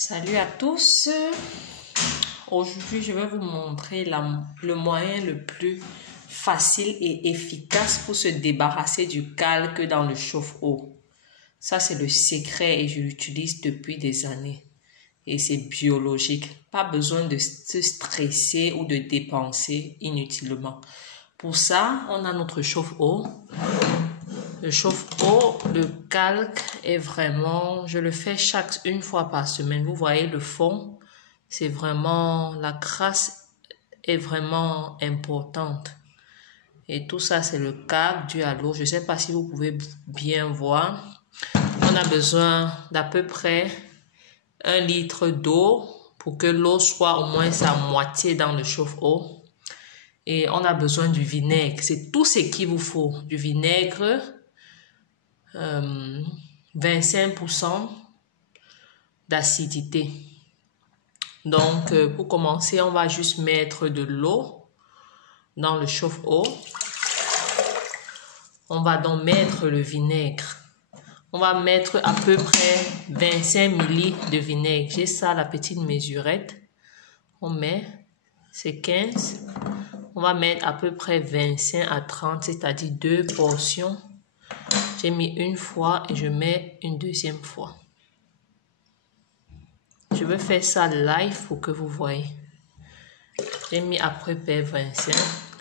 Salut à tous. Aujourd'hui, je vais vous montrer le moyen le plus facile et efficace pour se débarrasser du calque dans le chauffe-eau. Ça, c'est le secret et je l'utilise depuis des années. Et c'est biologique. Pas besoin de se stresser ou de dépenser inutilement. Pour ça, on a notre chauffe-eau. Le chauffe-eau, le calque est vraiment, je le fais une fois par semaine. Vous voyez le fond, c'est vraiment, la crasse est vraiment importante. Et tout ça, c'est le calque dû à l'eau. Je ne sais pas si vous pouvez bien voir. On a besoin d'à peu près 1 litre d'eau pour que l'eau soit au moins sa moitié dans le chauffe-eau. Et on a besoin du vinaigre. C'est tout ce qu'il vous faut. Du vinaigre. 25% d'acidité. Donc, pour commencer, on va juste mettre de l'eau dans le chauffe-eau. On va donc mettre le vinaigre. On va mettre à peu près 25 ml de vinaigre. J'ai ça, la petite mesurette. On met, c'est 15. On va mettre à peu près 25 à 30, c'est-à-dire 2 portions. J'ai mis une fois et je mets une deuxième fois. Je vais faire ça live pour que vous voyez. J'ai mis à peu près 25.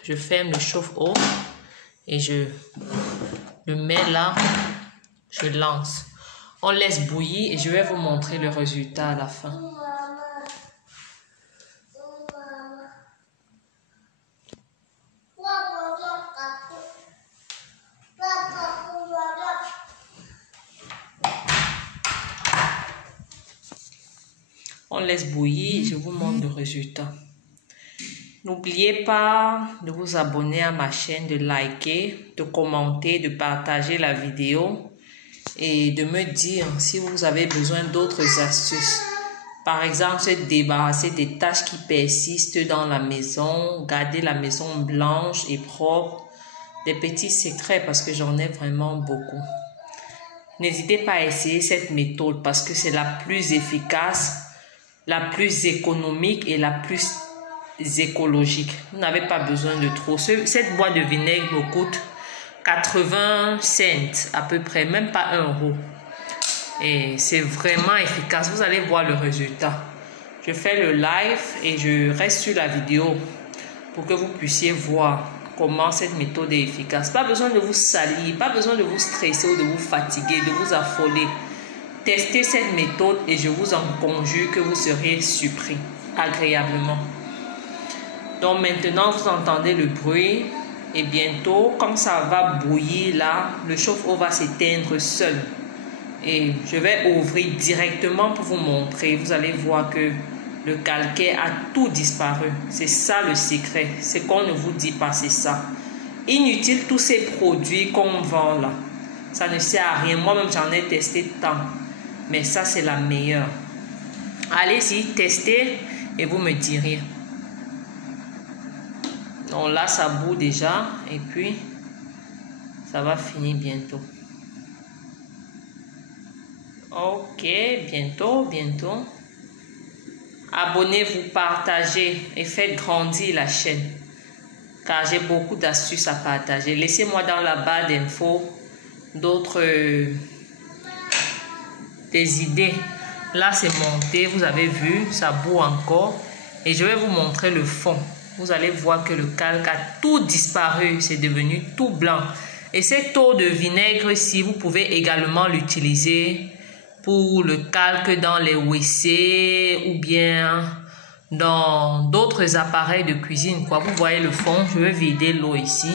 Je ferme le chauffe-eau et je le mets là. Je lance. On laisse bouillir et je vais vous montrer le résultat à la fin. On laisse bouillir et je vous montre le résultat. N'oubliez pas de vous abonner à ma chaîne, de liker, de commenter, de partager la vidéo et de me dire si vous avez besoin d'autres astuces. Par exemple, se débarrasser des taches qui persistent dans la maison, garder la maison blanche et propre. Des petits secrets parce que j'en ai vraiment beaucoup. N'hésitez pas à essayer cette méthode parce que c'est la plus efficace, la plus économique et la plus écologique. Vous n'avez pas besoin de trop. Cette boîte de vinaigre me coûte 80 cents à peu près, même pas 1 euro. Et c'est vraiment efficace. Vous allez voir le résultat. Je fais le live et je reste sur la vidéo pour que vous puissiez voir comment cette méthode est efficace. Pas besoin de vous salir, pas besoin de vous stresser ou de vous fatiguer, de vous affoler. Testez cette méthode et je vous en conjure que vous serez surpris agréablement. Donc maintenant, vous entendez le bruit et bientôt, comme ça va bouillir là, le chauffe-eau va s'éteindre seul. Et je vais ouvrir directement pour vous montrer. Vous allez voir que le calcaire a tout disparu. C'est ça le secret. C'est qu'on ne vous dit pas, c'est ça. Inutile tous ces produits qu'on vend là. Ça ne sert à rien. Moi-même, j'en ai testé tant. Mais ça, c'est la meilleure. Allez-y, testez et vous me direz. Donc là, ça bout déjà. Et puis, ça va finir bientôt. Ok, bientôt. Abonnez-vous, partagez et faites grandir la chaîne. Car j'ai beaucoup d'astuces à partager. Laissez-moi dans la barre d'infos d'autres... des idées. Là, c'est monté. Vous avez vu, ça bout encore. Et je vais vous montrer le fond. Vous allez voir que le calque a tout disparu. C'est devenu tout blanc. Et cette eau de vinaigre-ci, vous pouvez également l'utiliser pour le calque dans les WC ou bien dans d'autres appareils de cuisine. Vous voyez le fond, je vais vider l'eau ici.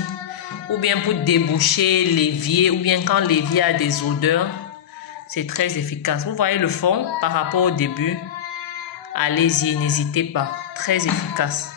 Ou bien pour déboucher l'évier ou bien quand l'évier a des odeurs. C'est très efficace. Vous voyez le fond par rapport au début. Allez-y, n'hésitez pas. Très efficace.